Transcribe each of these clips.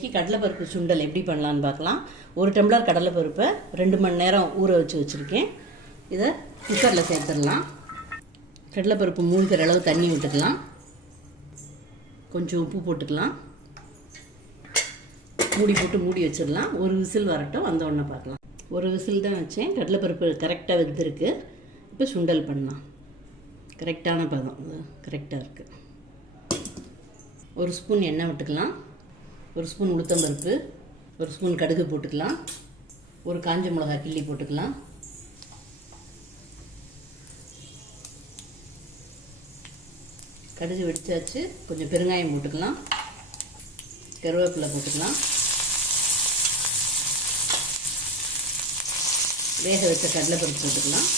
இன்றைக்கி கடலைப்பருப்பு சுண்டல் எப்படி பண்ணலான்னு பார்க்கலாம். 1 டம்ளர் கடலைப்பருப்பை 2 மணி நேரம் ஊற வச்சுருக்கேன். இதை குக்கரில் சேர்த்துடலாம். கடலைப்பருப்பு மூழ்கிற அளவு தண்ணி விட்டுக்கலாம். கொஞ்சம் உப்பு போட்டுக்கலாம். மூடி போட்டு மூடி வச்சிடலாம். ஒரு விசில் வரட்டும், வந்த உடனே பார்க்கலாம். ஒரு விசில் தான் வச்சேன். கடலைப்பருப்பு கரெக்டாக வெந்திருக்கு. இப்போ சுண்டல் பண்ணலாம். கரெக்டான பதம், கரெக்டாக இருக்குது. 1 ஸ்பூன் எண்ணெய் விட்டுக்கலாம். 1 ஸ்பூன் உளுத்தம்பருப்பு, 1 ஸ்பூன் கடுகு போட்டுக்கலாம். ஒரு காஞ்ச மிளகாய் கிள்ளி போட்டுக்கலாம். கடுகு வெடிச்சாச்சு. கொஞ்சம் பெருங்காயம் போட்டுக்கலாம். கருவேப்பிலை போட்டுக்கலாம். வேக வச்ச கடலைப்பருப்பு போட்டுக்கலாம்.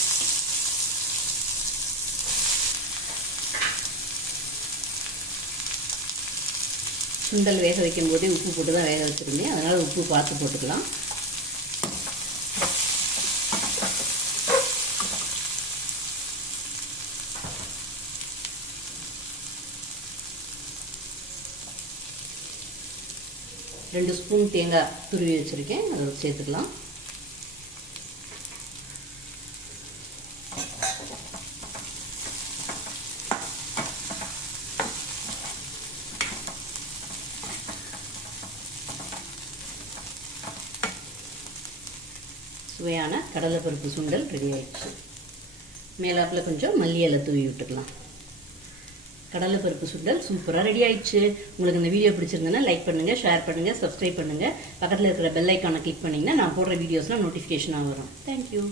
சுண்டல் வேக வைக்கும் போதே உப்பு போட்டு தான் வேக வச்சுருந்தேன். அதனால் உப்பு பார்த்து போட்டுக்கலாம். ரெண்டு ஸ்பூன் தேங்காய் துருவி வச்சுருக்கேன், அதை சேர்த்துக்கலாம். சுவையான கடலைப்பருப்பு சுண்டல் ரெடி ஆயிடுச்சு. மேலாப்பில் கொஞ்சம் மல்லி இலை தூவி விட்டுக்கலாம். கடலைப்பருப்பு சுண்டல் சூப்பராக ரெடி ஆயிடுச்சு. உங்களுக்கு இந்த வீடியோ பிடிச்சிருந்ததுன்னா லைக் பண்ணுங்கள், ஷேர் பண்ணுங்கள், சப்ஸ்கிரைப் பண்ணுங்கள். பக்கத்தில் இருக்கிற பெல் ஐக்கானை கிளிக் பண்ணிங்கன்னா நான் போடுற வீடியோஸ்லாம் நோட்டிஃபிகேஷனாக வரும். தேங்க்யூ.